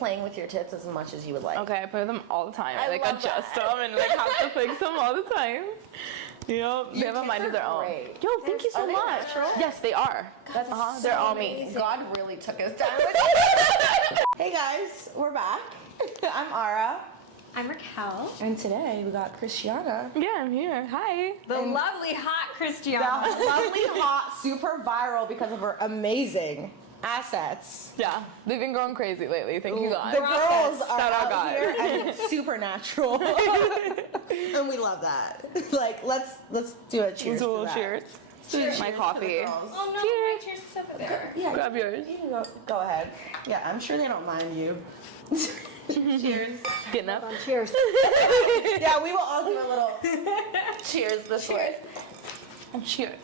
playing with your tits as much as you would like. Okay, I play with them all the time. I like love adjust that. them and like have to fix them all the time. You know, they have a mind of their own. Great. Yo, thank you so Are they much. natural? Yes, they are. That's so They're all amazing. me. God really took his time. Hey guys, we're back. I'm Ara. I'm Raquel. And today we got Cristiana. Yeah, I'm here. Hi. The lovely, hot The Cristiana. lovely, hot, super viral because of her amazing assets. Yeah, they've been going crazy lately. Thank you, God. The girls are Shout out out God. here and supernatural. And we love that. Like, let's do a cheers. Let's do a little to that. cheers. Cheers My to coffee. the girls. Oh no, my cheers is over there. Yeah, Grab yours. you can go ahead. Yeah, I'm sure they don't mind you. Cheers. Getting up. Cheers. Yeah, we will all do a little cheers this way. Cheers.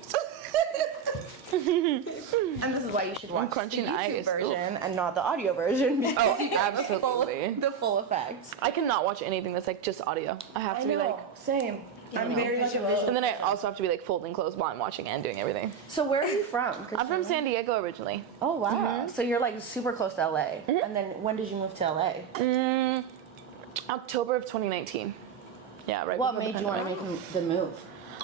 And this is why you should watch the crunching YouTube ice. version and not the audio version. because Oh, you get absolutely. The full effect. I cannot watch anything that's like just audio. I have to be like, same. I'm very much a visual. and then I also have to be like folding clothes while I'm watching and doing everything. So where are you from? I'm from San Diego originally. Oh wow. So you're like super close to LA. And then when did you move to LA? October of 2019. Yeah, right. What before the made you want to pandemic. make the move?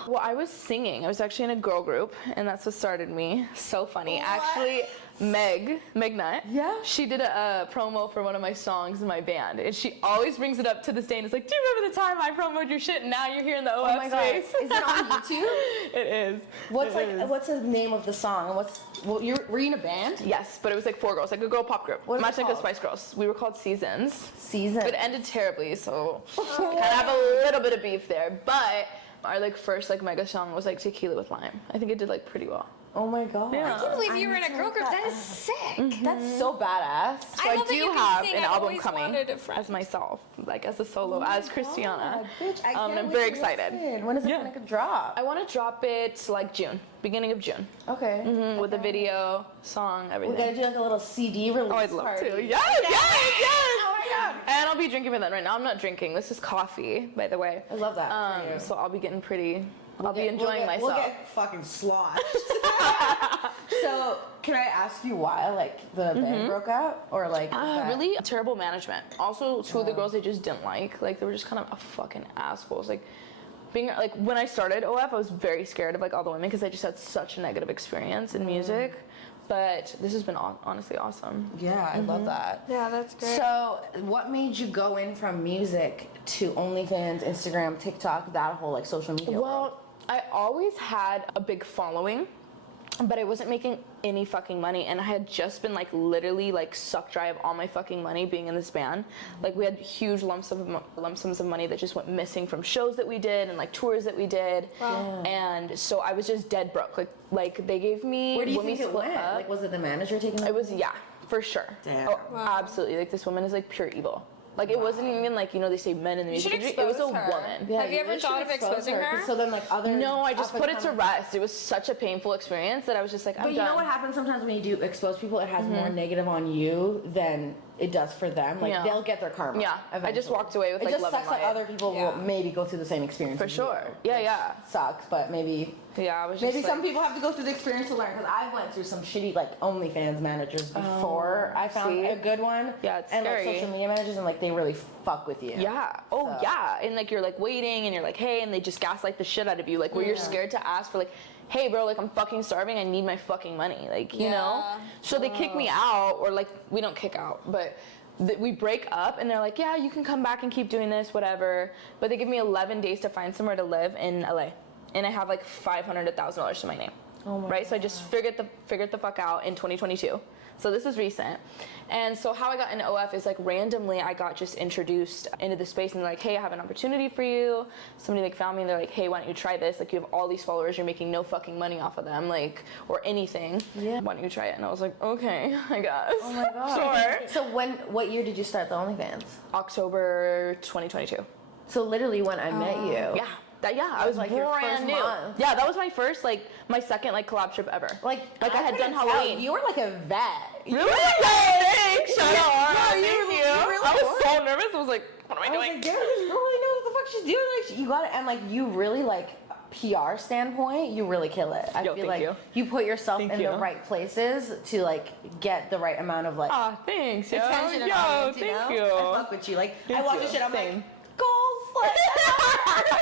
Well, I was singing. I was actually in a girl group, and that's what started me. So funny. What? Actually, Meg Nut. Yeah? She did a promo for one of my songs in my band, and she always brings it up to this day, and it's like, do you remember the time I promoted your shit, and now you're here in the OF Oh my god. space? Is it on YouTube? It is. What's It is. what's the name of the song? Were you in a band? Yes, but it was like 4 girls, like a girl pop group. What is Much it like the called? Spice Girls. We were called Seasons. Season. It ended terribly, so kind of have a little bit of beef there. But our like first like mega song was like Tequila with Lime. I think it did like pretty well. Oh my god. Yeah. I can't believe you I'm were in a girl group. That is sick. That's so badass. So I I, love that do you can have sing. an I've album always coming wanted a friend. as myself, like as a solo, as Cristiana. God, bitch, I And can't I'm wait very to excited. listen. When is it Yeah. gonna drop? I want to drop it like June, beginning of June, Okay. with the video, song, We're everything. gonna do like a little CD release. Oh, I'd love party. to. Yes, yes. Oh my god. And I'll be drinking with that right now. I'm not drinking. This is coffee, by the way. I love that. for you. So I'll be getting pretty. I'll be We'll enjoying get- myself. We'll get fucking sloshed. So, can I ask you why, like, the band broke up? Or, like, is that- Really terrible management. Also, two of the girls I just didn't like. Like, they were just kind of fucking assholes. Like, being like when I started OF, I was very scared of like all the women because I just had such a negative experience in music. But this has been honestly awesome. Yeah, I love that. Yeah, that's great. So, what made you go in from music to OnlyFans, Instagram, TikTok, that whole, like, social media world? Well, I always had a big following, but I wasn't making any fucking money, and I had just been like literally like sucked dry of all my fucking money being in this band. Like we had huge lump sums of money that just went missing from shows that we did and like tours that we did. Wow. And so I was just dead broke. Like they gave me Where do you when think we it split went? up, Like, was it the manager taking it? it was for sure. Damn. Oh, absolutely. Like this woman is like pure evil. Like it wasn't even like, you know, they say men in the music should industry. It was a expose her. woman. Yeah, Have you ever really thought should of expose exposing her? 'cause So then, like, other... No, I just put it to up-and-coming- rest. It was such a painful experience that I was just like, I'm But you done. know what happens sometimes when you do expose people? It has more negative on you than it does for them. Like, Yeah. they'll get their karma. Yeah, I just eventually. walked away with, it like, just love sucks and that light. other people Yeah. will maybe go through the same experience. For as sure. you, Yeah, which yeah. Sucks, but maybe... Yeah, I was just Maybe like, some people have to go through the experience to learn, because I went through some shitty, like, OnlyFans managers before I found see? a good one. Yeah, it's and scary. like social media managers, and like they really fuck with you. Yeah. Oh, So- yeah. And like you're like waiting and you're like, hey, and they just gaslight the shit out of you. Like where you're scared to ask for like, hey, bro, like I'm fucking starving. I need my fucking money. Like, you know? Yeah. So they kick me out, or like we don't kick out, but we break up and they're like, yeah, you can come back and keep doing this, whatever. But they give me 11 days to find somewhere to live in LA. And I have like $500 to $1,000 to my name. Oh my right? So I just figured the fuck out in 2022. So this is recent. And so how I got into OF is like randomly I got just introduced into the space and they're like, hey, I have an opportunity for you. Somebody like found me and they're like, hey, why don't you try this? Like you have all these followers, you're making no fucking money off of them, like, or anything. Yeah. Why don't you try it? And I was like, okay, I guess. Oh my god. Sure. So what year did you start the OnlyFans? October 2022. So literally when I met you. Yeah. I was like brand your first new. month. Yeah, that was my first, like, my second, like, collab trip ever. Like I had done couldn't tell. Halloween. You were like a vet. Really? Thanks. Shout out. Yeah, Thank you you. really I was were. so nervous. I was like, what am I I was doing? like, damn, this girl really knows what the fuck she's doing. Like, you got it, and like you really like PR standpoint, you really kill it. I Yo, feel thank like you put yourself Thank in you. the right places to like get the right amount of like Ah, thanks, yo. attention and Yo, audience, thank you you. know? I fuck with you. Like I Thank watch you. this shit, I'm Same. like, goals, like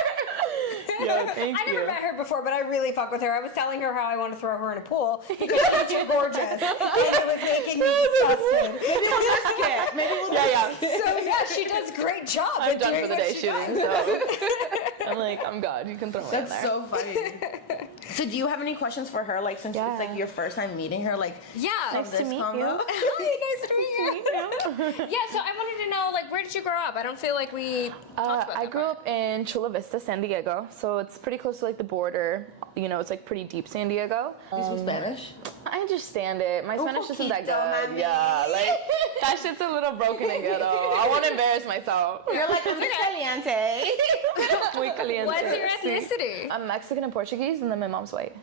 Yo, thank I you. never met her before, but I really fuck with her. I was telling her how I want to throw her in a pool because she's too gorgeous, and it was making me disgusted. maybe we'll risk it. Maybe we'll Yeah. So yeah, she does a great job. I'm at done doing for the what day she shooting, does. so I'm like, I'm good. You can throw me in That's there. so funny. So do you have any questions for her? Like since Yeah. it's like your first time meeting her, like Yeah. from Nice to this meet combo? you. Hi, nice to meet you. Yeah, so I wanted to know, like, where did you grow up? I don't feel like we talked about I that grew part. up in Chula Vista, San Diego, so it's pretty close to like the border. You know, it's like pretty deep San Diego. You speak Spanish? I understand it. My Spanish isn't that poquito, good. mami. Yeah, like that shit's a little broken and ghetto. I won't embarrass myself. You're like, I'm caliente. Muy caliente. What's your ethnicity? I'm Mexican and Portuguese, and then my mom's white.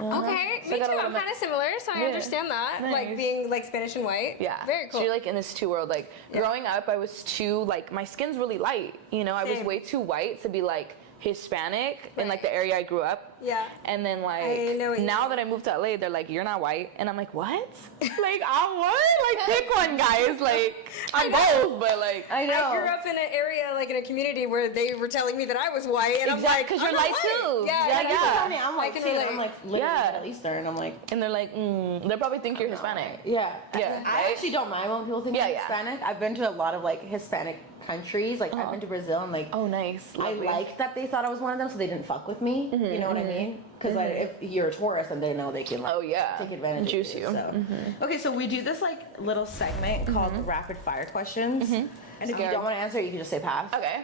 Okay, So me I got too. a little I'm bit- kind of similar, so I Yeah. understand that. Like Nice. being like Spanish and white. Yeah. Very cool. So you're like in this two world. Like growing up, I was too like my skin's really light. You know, I was Same. way too white to be like Hispanic in like Right. the area I grew up. Yeah. And then I like know what you now mean. that I moved to LA, they're like, you're not white, and I'm like, what? Like I'm what? Like pick one, guys. Like I'm both, but like I know. I grew up in an area, like in a community where they were telling me that I was white, and I'm like, because you're I'm not light white. too. Yeah, yeah, like, yeah. Tell me, I'm I like, can too, relate. I'm like literally Yeah. Middle Eastern. I'm like, And they're like, they probably think you're Hispanic. yeah. Yeah, I right? actually don't mind when people think Yeah, I'm yeah. Hispanic. I've been to a lot of like Hispanic countries. Like I've been to Brazil and like Oh, nice. I Lovely. liked that they thought I was one of them, so they didn't fuck with me. You know what I mean? Because if you're a tourist, and they know they can like Oh yeah. take advantage Juice of you. So. Okay, so we do this like little segment called rapid fire questions, and if you Scared. don't want to answer, you can just say pass. Okay.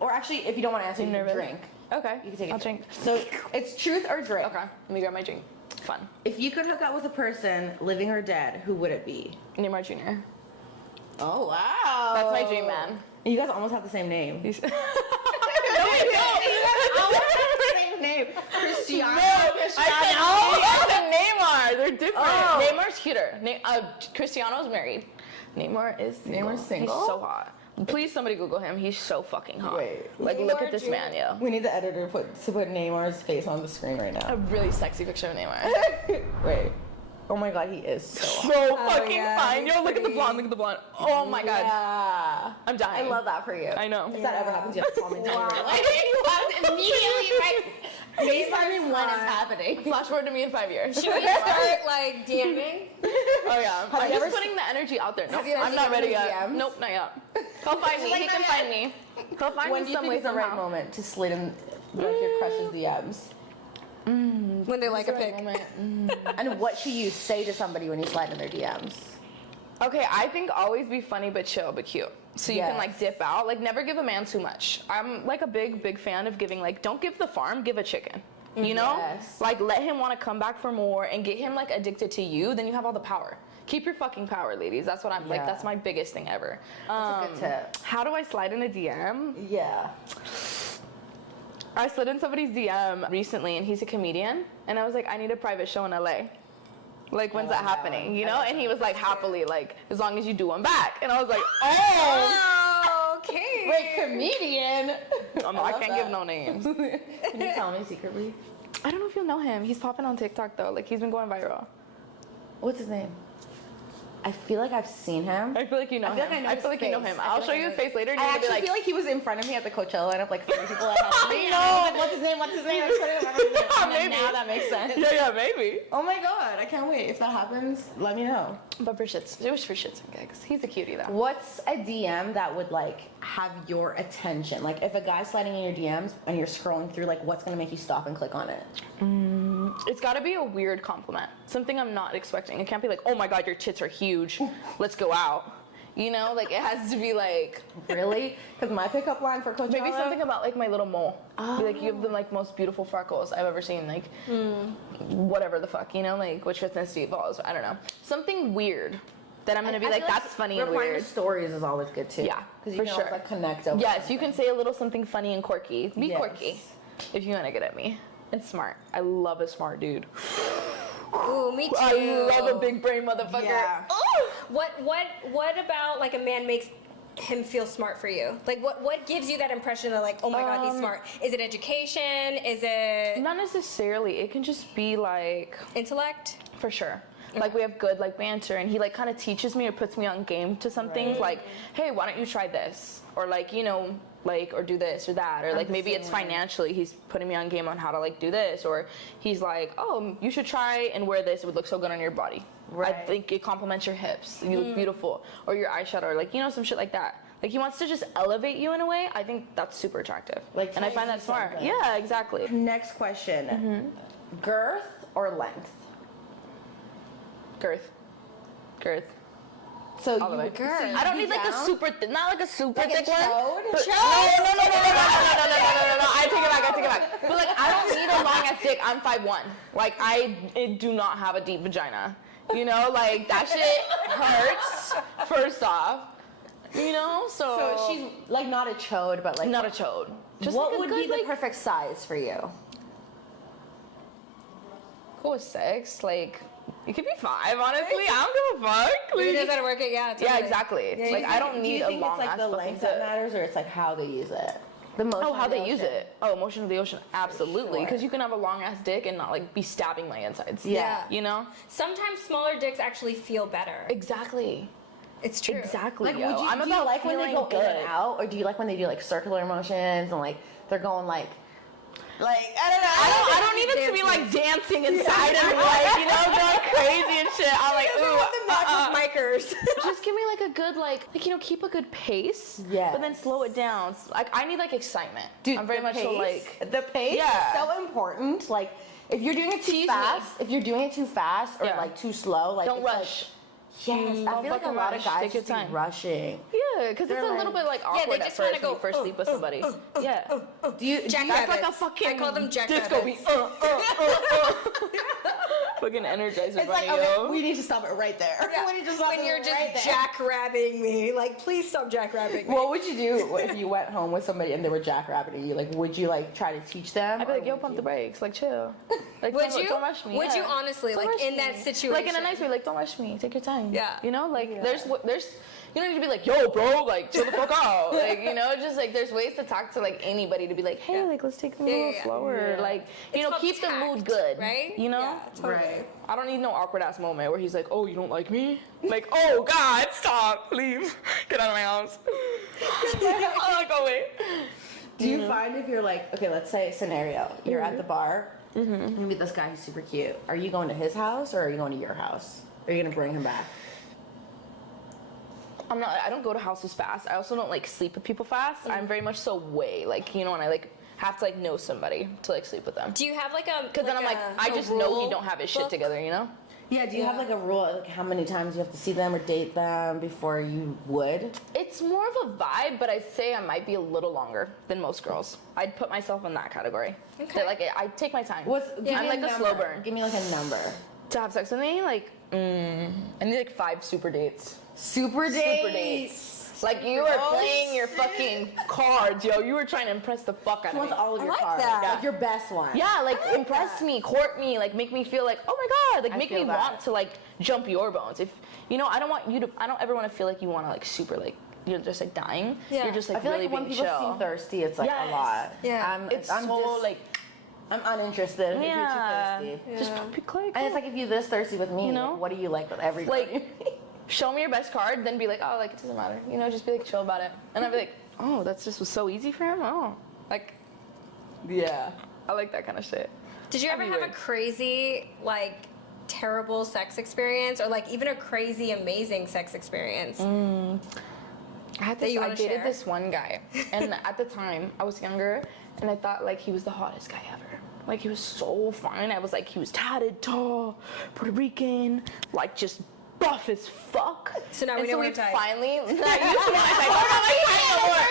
Or actually, if you don't want to answer, you can nervous? drink. Okay. You can take a I'll drink. So it's truth or drink. Okay. Let me grab my drink. Fun. If you could hook up with a person, living or dead, who would it be? Neymar Jr. Oh wow, That's my dream man. You guys almost have the same name. He's- No, we don't. You guys almost have the same name. Cristiano. I said Neymar. They're different. Oh. Neymar's cuter. Cristiano's married. Neymar is single. Neymar's single? He's so hot. Please, somebody Google him. He's so fucking hot. Wait. Like, look Neymar at this Jr. man, yo. We need the editor to put Neymar's face on the screen right A now. really sexy picture of Neymar. Wait. Oh my god, he is so hot. So fucking yeah, fine. he's Yo, look at the pretty. blonde. Look at the blonde. Oh my god. Yeah. I'm dying. I love that for you. I know. If that ever happens, you have to call me and tell me right Wow. away. You have to immediately right. FaceTime me when it's hot. happening. Flash forward to me in 5 years. Should we start like DMing? Oh yeah. Have I'm you just ever putting the energy out there. Nope, you ever I'm not seen ready his yet. DMs? Nope, not yet. He'll find me. Like, He not can yet. find me. He'll find When me do you some think way is the right somehow. moment to slid in like your crush's DMs? When they like a pic. And what should you say to somebody when you slide in their DMs? Okay, I think always be funny but chill but cute. So you can Yes. like dip out. Like never give a man too much. I'm like a big fan of giving like don't give the farm, give a chicken. You know? Yes. Like let him want to come back for more and get him like addicted to you, then you have all the power. Keep your fucking power, ladies. That's what I'm like Yeah. that's my biggest thing ever. That's a good tip. How do I slide in a DM? Yeah. I slid in somebody's DM recently and he's a comedian and I was like, I need a private show in LA. Like, when's that like that happening? one. You I know? like And he was like, happily, like, as long as you do them back. And I was like, oh! Oh, okay. Wait, comedian. I love can't that. give no names. Can you tell me secretly? I don't know if you'll know him. He's popping on TikTok though. Like, he's been going viral. What's his name? I feel like I've seen him. I feel like you know I feel him. like I know I his feel like you know face. him. I feel I'll like show I you know his his- face later and I you'll be actually like, feel like he was in front of me at the Coachella lineup, like 30 people that helped me. I and I was know. like, what's his name? What's his name? I just couldn't remember his name. And then Maybe. now that makes sense. yeah, maybe. Oh my god, I can't wait. If that happens, let me know. But for shits, it was for shits and gigs. He's a cutie though. What's a DM that would like have your attention? Like if a guy's sliding in your DMs and you're scrolling through, like what's gonna make you stop and click on it? It's got to be a weird compliment. Something I'm not expecting. It can't be like, oh my god, your tits are huge. Let's go out. You know, like it has to be like Really? Because my pickup line for Coachella. maybe something about like my little mole. Be like, you have the like most beautiful freckles I've ever seen. Like whatever the fuck, you know, like which ethnicity falls. I don't know. Something weird that I'm gonna be I like, feel that's funny and replying weird. to stories is always good too. Yeah, because you for can sure. always like connect over. Yes, you can say a little something funny and quirky. Be Yes. quirky if you want to get at me. And smart. I love a smart dude. Ooh, me too. I love a big brain motherfucker. Yeah. Oh! What about like a man makes him feel smart for you? Like, what gives you that impression of like, oh my god, he's smart? Is it education? Is it Not necessarily. It can just be like intellect? for sure. Like we have good like banter, and he like kind of teaches me or puts me on game to some things. Like, hey, why don't you try this? Or like, you know, like, or do this or that, or like maybe it's financially he's putting me on game on how to like do this, or he's like, oh, you should try and wear this, it would look so good on your body. I think it complements your hips, you look beautiful, or your eyeshadow, or like, you know, some shit like that. Like he wants to just elevate you in a way. I think that's super attractive, Like, and I find that smart. something. Yeah, exactly. Next question. Girth or length? Girth. So All the way. Girth. I don't need like a down? super not like a super Like a thick one. chode? But- Chode? No. I take it back. But like I don't need a long ass dick. I'm 5'1". Like I do not have a deep vagina. You know, like that shit hurts. First off, you know, So she's like not a chode, but like not a chode. Just what like a would good, be the like, perfect size for you? cool with sex? Like it could be 5. Honestly, I don't give a fuck. You Like, know how to work it, yeah. Totally. yeah, exactly. Do you Like I think- don't need do a you think long it's like ass the fucking length that dick. matters, or it's like how they use it? The motion. Oh, how of the they use ocean? it. Oh, motion of the ocean. Absolutely. Sure. Because you can have a long ass dick and not like be stabbing my insides. Yeah. You know? Sometimes smaller dicks actually feel better. Exactly. It's true. Exactly. Like, yo. would you, I'm do you about like when they feeling go good. in and out, or do you like when they do like circular motions and like they're going like I don't know. I don't need it to be like dancing inside of me, like, you know, going crazy and shit. I'm like, ooh, Micers. just give me like a good, like, you know, keep a good pace. Yes. But then slow it down. Like, I need like excitement. Dude, I'm very the much so like, the pace Yeah. is so important. Like if you're doing it too Tease me. fast, or Yeah. like too slow, like don't it's like- rush. yes, I Don't feel like a fucking lot rush. of guys Take your just be time. rushing. Yeah, because it's They're a little like- bit like Yeah, awkward they at just first wanna when you go, first sleep with somebody. Yeah. Do you? Jack That's like a rabbits. fucking I call them jack disco rabbits. beat. Fucking energizer It's bunny, like okay, yo. we need to stop it right there. Yeah. We need to stop When it you're just right there. jackrabbing me, like, please stop jackrabbing me. What would you do if you went home with somebody and they were jackrabbiting you? Like, would you like try to teach them? I'd be or like, yo, would pump you- the bbrakes, like chill. Like, Would don't, you? Don't rush me. Would you yeah. honestly, Don't like, rush in that me. situation? Like in a nice way, like don't rush me, take your time. Yeah. You know, like there's, you don't need to be like, yo, bro, like chill the fuck out. Like, you know, just like there's ways to talk to like anybody to be like, hey, like let's take things a little slower. Yeah. Like, you It's know, called keep the tact, mood good. right? You know. Yeah, totally. Right. I don't need no awkward ass moment where he's like, oh, you don't like me? Like, oh God, stop, leave, get out of my house. I'm like, go away. Do you find if you're like, okay, let's say scenario, you're at the bar, you meet this guy who's super cute. Are you going to his house or are you going to your house? Are you gonna bring him back? I don't go to houses fast. I also don't like sleep with people fast. I'm very much so like, you know, when I like have to like know somebody to like sleep with them. Do you have like a? Because then I'm like, I just know he don't have his shit book? together, you know? Yeah, do you have like a rule, like how many times you have to see them or date them before you would? It's more of a vibe, but I'd say I might be a little longer than most girls. I'd put myself in that category. Okay. That, like, I take my time. Give I'm me like a slow number. burn. Give me like a number. To have sex with me, like, I need like 5 super dates. Super Super dates. Like you were Oh, playing your shit. fucking cards, yo. You were trying to impress the fuck out She of me. wants all of your like cards. that. Like your best one. Yeah, like like impress that. me, court me, like make me feel like, oh my god, like I make feel me that. want to like jump your bones. If you know, I don't ever want to feel like you want to like super like you're just like dying. Yeah. You're just I like feel really like when being people chill. seem thirsty, it's like Yes. a lot. Yeah. It's I'm so just, like I'm uninterested if yeah, you're too thirsty. just be like, And it's like if you're this thirsty with me, You know? like, what do you like with everybody? Like, show me your best card, then be like, oh, like it doesn't matter. You know, just be like chill about it. And I'd be like, oh, that's just was so easy for him. Oh, like yeah. I like that kind of shit. Did you ever have a Weird. crazy, like, terrible sex experience, or like even a crazy, amazing sex experience? I had That this, you I wanna dated share? this one guy, and at the time I was younger, and I thought like he was the hottest guy ever. Like he was so fine. I was like, he was tatted, tall, Puerto Rican, like just buff as fuck. So now we and know so what type. finally, not used to my type. It's not my type no more.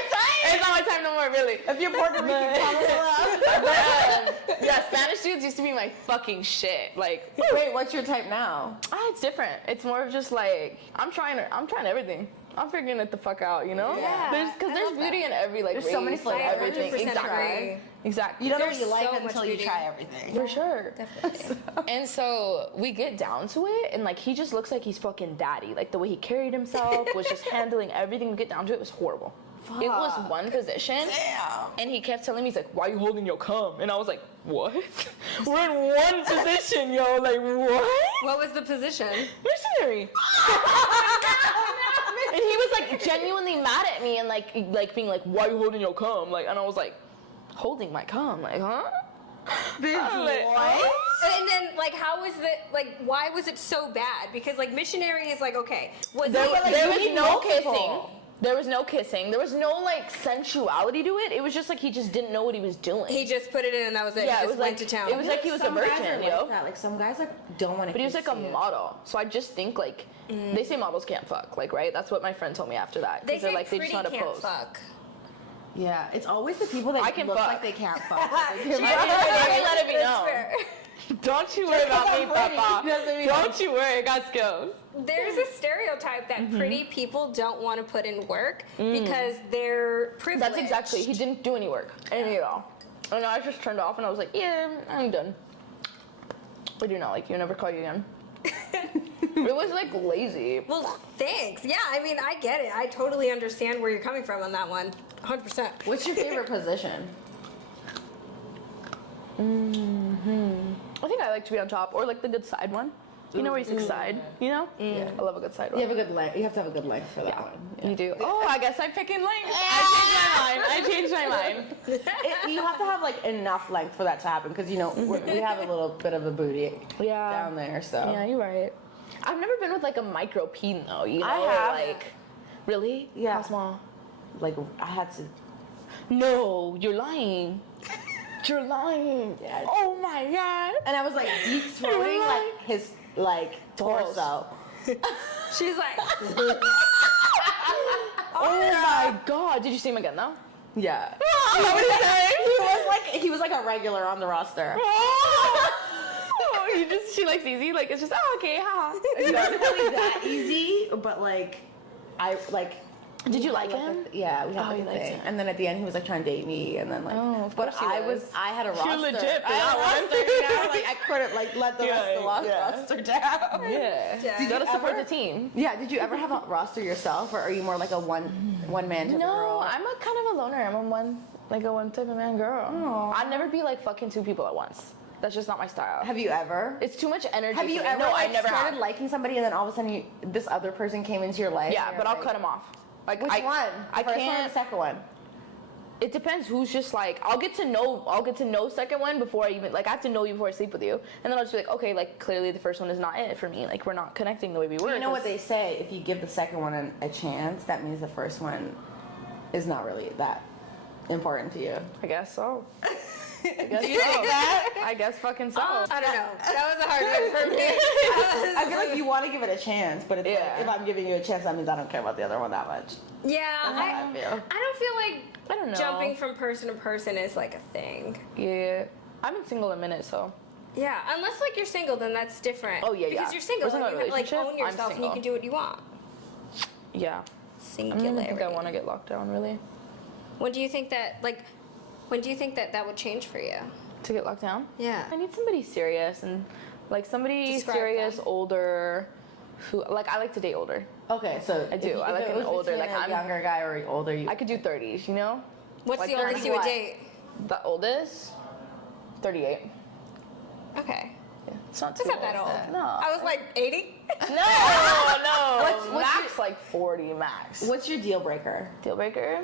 It's not my type no more, really. If you're Puerto Rican, comment below. Yeah, Spanish dudes used to be my fucking shit. Like, Wait, what's your type now? it's different. It's more of just like I'm trying everything. I'm figuring it the fuck out, you know? Yeah. There's beauty in every like There's so many race, flavors. like everything. 100% Exactly. agree. Exactly. You don't know There's what you like so much until you beauty. try everything. For sure. Definitely. And so we get down to it, and like he just looks like he's fucking daddy. Like the way he carried himself was just handling everything. We get down to it was horrible. It was one position, and he kept telling me, he's like, "Why are you holding your cum?" And I was like, "What? We're in one position, yo. Like what?" What was the position? Missionary. And he was like genuinely mad at me and like being like, "Why are you holding your cum?" Like, and I was like, "Holding my cum?" Like, huh? What? And then, like, how was the, like, why was it so bad? Because, like, missionary is like, okay, was There, it, there was you no know kissing. people. There was no kissing. There was no like sensuality to it. It was just like he just didn't know what he was doing. he just put it in and that was it. Yeah, he it just was went like- to town. it was like he was a Some guys virgin, are yo. Like that. Like some guys like don't want to. But he was like a model. So I just think like they say models can't fuck, like right? That's what my friend told me after that. 'Cause they they're say like they pretty just know how to can't pose. fuck. Yeah, it's always the people that I can look fuck. like they can't fuck. Like, they I can let it be That's known. fair. Don't you worry about me, I'm pretty, Papa. doesn't mean Don't you worry, I got skills. There's a stereotype that pretty people don't want to put in work because they're privileged. That's exactly. He didn't do any work, any at all. And I just turned off, and I was like, "Yeah, I'm done. I do not like you. I'll never call you again." It was like lazy. Well, thanks. Yeah, I mean, I get it. I totally understand where you're coming from on that one. 100%. What's your favorite position? I think I like to be on top, or like the good side one. You know where he's like side, you know? Yeah. I love a good side one. You have a good length. You have to have a good length for that one. You do. Oh, I guess I'm picking length. I changed my mind. You have to have like enough length for that to happen because you know we have a little bit of a booty Yeah. down there. So Yeah, you're right. I've never been with like a micro peen though, you know? I or, have. Like, really? Yeah. How small? like I had to. No, you're lying. You're lying. Yeah. Oh my god. And I was like deep throating like his like Balls. torso. She's like, Oh my god. Did you see him again though? Yeah. What did he say? He was like a regular on the roster. Oh, you just, she likes easy, like it's just, oh, okay, haha. It wasn't really that easy, but like I like. Did you like we had, him? Yeah, we had Oh, like you a liked thing. him. And then at the end, he was like trying to date me, and then like. Oh, of but course he I was. I had a roster. You're legit for I had a that one. roster, you know? Like I couldn't like let the Yeah, rest of the yeah. roster down. Yeah. Yeah. You gotta you support ever- the team. Yeah. Did you ever have a roster yourself, or are you more like a one man type of No, girl? I'm a kind of a loner. I'm a one type of man girl. Aw. I'd never be like fucking two people at once. That's just not my style. Have you ever? It's too much energy. Have you for me. ever No, like, I never started have. liking somebody and then all of a sudden this other person came into your life? Yeah, and but you're I'll cut him off. Like Which I, one? I The first one or can't. the second one? It depends who's just like. I'll get to know second one before I even like. I have to know you before I sleep with you, and then I'll just be like, okay, like clearly the first one is not it for me. Like we're not connecting the way we were. You know what 'cause- they say? If you give the second one a chance, that means the first one is not really that important to you. I guess so. Do I guess you so. think that? I guess fucking so. I don't know. That was a hard one for me. I feel like you want to give it a chance, but it's Yeah. like, if I'm giving you a chance, that means I don't care about the other one that much. Yeah, That's how I feel. I don't feel like I don't know. jumping from person to person is like a thing. Yeah. I've been single a minute, so. Yeah, unless like you're single, then that's different. Oh, yeah, Because yeah. you're single, We're talking and you about have, like relationship, own yourself, and you single. can do what you want. Yeah. I Singularity. don't think I want to get locked down really. When do you think that that would change for you? To get locked down? Yeah. I need somebody serious and like somebody Describe serious, them. older, who like I like to date older. Okay, so I do. I like it an was older, between like, a I'm- younger guy or older. You I could do 30s, you know? What's Like the oldest you would 30 date? The oldest, 38. Okay. Yeah. It's not too That's not that old. No. I was like 80. No, no. What's max your- like 40 max. What's your deal breaker? Deal breaker?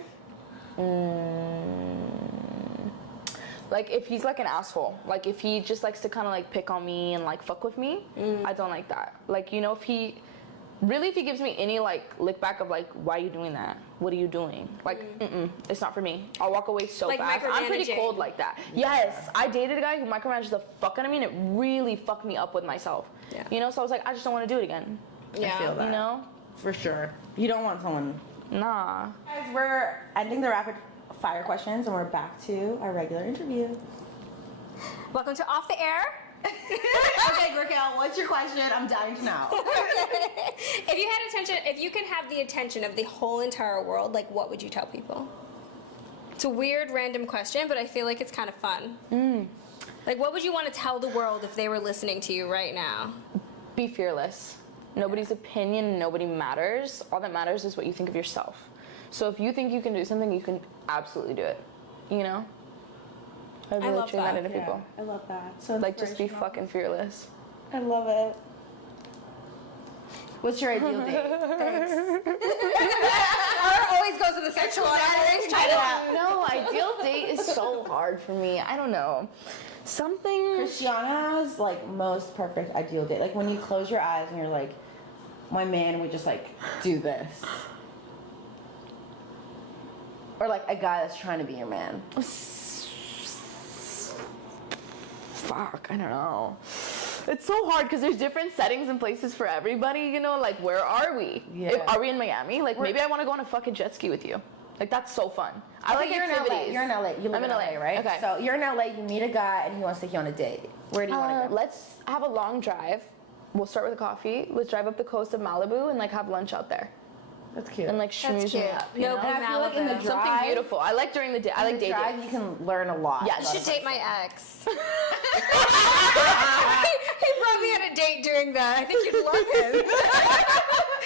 Like if he's like an asshole, like if he just likes to kind of like pick on me and like fuck with me, I don't like that. Like, you know, if he gives me any like lick back of like, why are you doing that? What are you doing? Like, it's not for me. I'll walk away so Like fast. I'm pretty micromanaging. cold like that. Yes, I dated a guy who micromanaged the fuck out of me and it really fucked me up with myself. Yeah. You know, so I was like, I just don't want to do it again. Yeah. I feel that. You know? For sure. You don't want someone. Nah. Guys, we're ending the rapid fire questions and we're back to our regular interview. Welcome to Off the Air. Okay, Raquel, what's your question? I'm dying to know. If you could have the attention of the whole entire world, like what would you tell people? It's a weird, random question, but I feel like it's kind of fun. Like, what would you want to tell the world if they were listening to you right now? Be fearless. Nobody's opinion, nobody matters. All that matters is what you think of yourself. So if you think you can do something, you can absolutely do it. You know? I really love train that that. into people. I love that. So Like, just be inspirational. fucking fearless. I love it. What's your ideal date? Thanks. Laura always goes to the sexual animals. I don't know. Ideal date is so hard for me. I don't know. Something. Cristiana's like most perfect ideal date. Like when you close your eyes and you're like, my man would just like do this. Or like a guy that's trying to be your man. Fuck, I don't know. It's so hard because there's different settings and places for everybody, you know? Like, where are we? Yeah. Are we in Miami? Like, maybe I want to go on a fucking jet ski with you. Like, that's so fun. I like you're in LA. activities. You're in LA. You live I'm in LA, right? Okay. So you're in LA, you meet a guy and he wants to take you on a date. Where do you want to go? Let's have a long drive. We'll start with a coffee. Let's drive up the coast of Malibu and, like, have lunch out there. That's cute. And, like, schmooze me up, you know? And I feel like in the drive, Something beautiful. I like during the day. I like day drive, dates. you can learn a lot. Yeah, You should date my ex. He brought me on a date doing that. I think you'd love him.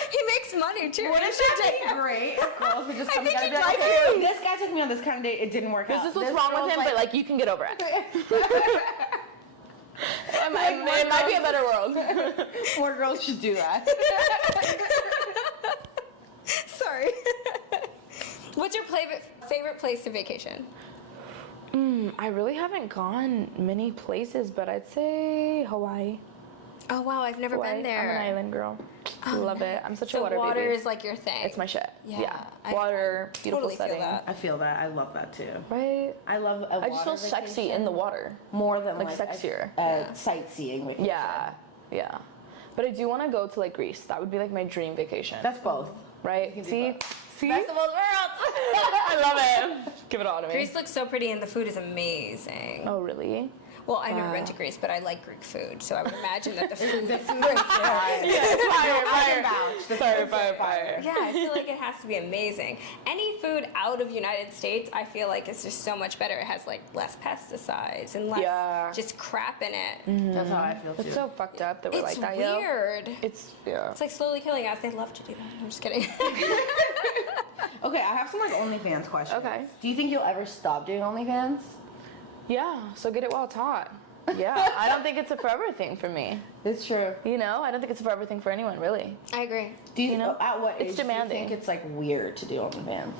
He makes money too. Wouldn't it be great if girls would just come think together and be he'd like, like okay, this guy took me on this kind of date, it didn't work out. This is what's wrong with him, but, like, you can get over it. It might be a better world. More girls should do that. Sorry. What's your favorite place to vacation? I really haven't gone many places, but I'd say Hawaii. Oh wow, I've never Hawaii. been there. I'm an island girl. Love it. I'm such a So water water baby. is like your thing. It's my shit. Yeah, I Water, beautiful totally feel setting. that. I feel that. I love that too. Right? I love a I just feel sexy in the water. more than like, like sexier. sightseeing vacation. Yeah. Yeah. But I do want to go to like Greece. That would be like my dream vacation. That's both. right? can do See? both. See? Best of both worlds. I love it. Give it all to me. Greece looks so pretty and the food is amazing. Oh, really? Well, I've never been to Greece, but I like Greek food, so I would imagine that the food is Fire. Fire. Yeah, I feel like it has to be amazing. Any food out of United States, I feel like it's just so much better. It has like less pesticides and less just crap in it. That's how I feel too. It's so fucked up that we're It's like that, yo. weird. It's, yeah. It's like slowly killing us. They love to do that. I'm just kidding. Okay, I have some like OnlyFans questions. Okay. Do you think you'll ever stop doing OnlyFans? Yeah, so get it while taught. Yeah, I don't think it's a forever thing for me. It's true. You know, I don't think it's a forever thing for anyone, really. I agree. Do you, know, at what age it's do you demanding. think it's like weird to do OnlyFans?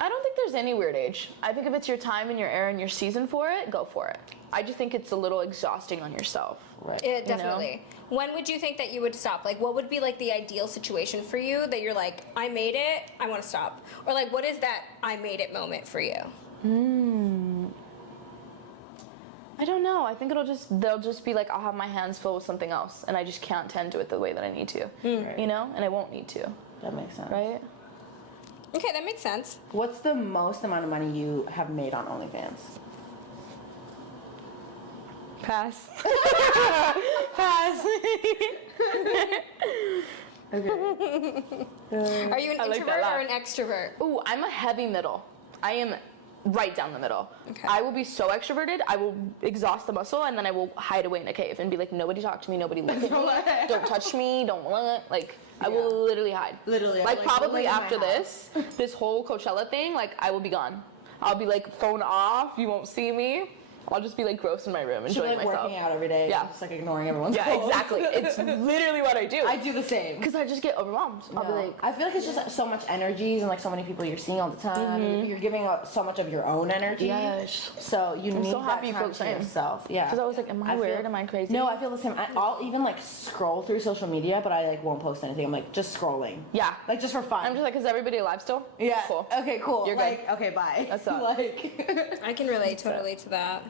I don't think there's any weird age. I think if it's your time and your era and your season for it, go for it. I just think it's a little exhausting on yourself. Right. It definitely. When would you think that you would stop? Like, what would be like the ideal situation for you that you're like, I made it, I want to stop? Or like, what is that I made it moment for you? I don't know. I think they'll just be like, I'll have my hands full with something else, and I just can't tend to it the way that I need to. Right. You know, and I won't need to. That makes sense. Right? Okay, that makes sense. What's the most amount of money you have made on OnlyFans? Pass. Pass. Are you an I like that introvert laugh. or an extrovert? Ooh, I'm a heavy middle. I am right down the middle. Okay. I will be so extroverted, I will exhaust the muscle, and then I will hide away in a cave and be like, nobody talk to me, nobody look at me, don't touch me, don't like, I will literally hide. Literally, Like, probably living in my after house. this whole Coachella thing, like, I will be gone. I'll be like, phone off, you won't see me. I'll just be like gross in my room, She'll be enjoying like myself. working out every day. Yeah. Just like ignoring everyone's Yeah, calls. exactly. It's literally what I do. I do the same. Because I just get overwhelmed. I'll be like, I feel like it's just so much energy and like so many people you're seeing all the time. You're giving up so much of your own energy. yes. So you need so that happy you time feel the to same. yourself. Yeah. Because I was like, am I weird? Am I crazy? No, I feel the same. I'll even like scroll through social media, but I like won't post anything. I'm like just scrolling. Yeah. Like just for fun. I'm just like, is everybody alive still? yeah. Cool. Okay, cool. You're good. Like, okay, bye. That's up. like. I can relate totally to that.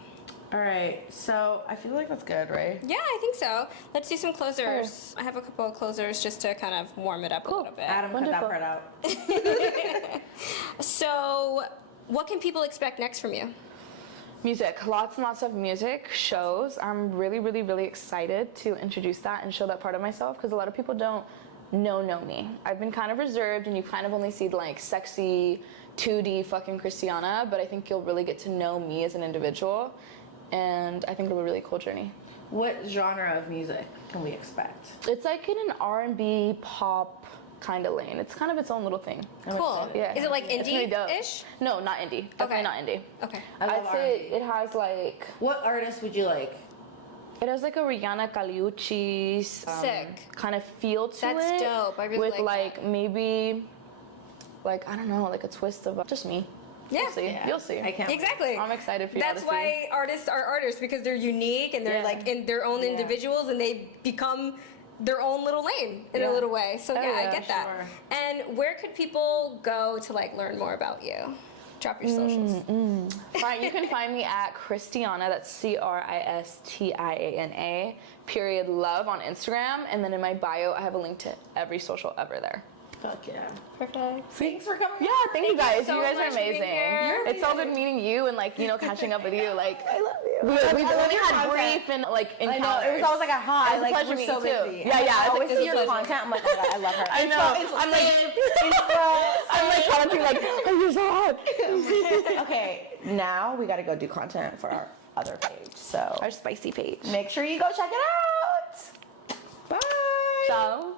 All right. So I feel like that's good, right? Yeah, I think so. Let's do some closers. I have a couple of closers just to kind of warm it up a little bit. Adam, cut that Wonderful. part out. So, what can people expect next from you? Music, lots and lots of music shows. I'm really, really, really excited to introduce that and show that part of myself because a lot of people don't know me. I've been kind of reserved and you kind of only see like sexy 2D fucking Cristiana, but I think you'll really get to know me as an individual and I think it'll be a really cool journey. What genre of music can we expect? It's like in an R&B pop kind of lane. It's kind of its own little thing. Cool. Yeah. Is it like It's really dope. indie-ish? No, not indie. Definitely not indie. Okay. I love I'd say R&B. it has like, What artist would you like? it has like a Rihanna Caliucci's Sick. kind of feel to That's it. dope. I really with like like that. maybe like I don't know, like a twist of just me. Yeah. You'll see. Yeah. You'll see. I can't. Exactly. I'm excited for you That's all to see. why artists are artists because they're unique and they're Yeah. like in their own Yeah. individuals and they become their own little lane in a Yeah. little way. So Oh, yeah, I yeah, get that. sure. And where could people go to like learn more about you? Drop your socials. Fine, you can find me at Cristiana, that's Cristiana, period love on Instagram. And then in my bio, I have a link to every social ever there. Fuck yeah. Perfect. Thanks for coming. Yeah, thank you guys. so You guys are much for being amazing. here. It's all good meeting you and like, you know, catching up with you. Like, I love you. we I love only your had content. brief and like I encounters. know. It was always like a hi. It was a Like pleasure we're meeting so you too. busy. Yeah, yeah. I It's always like, see it's a your pleasure. content. I'm like, oh my god, I love her. I know. I'm like commenting like, oh, you're so hot. Okay, now we got to go do content for our other page. So Our spicy page. make sure you go check it out. Bye. Ciao.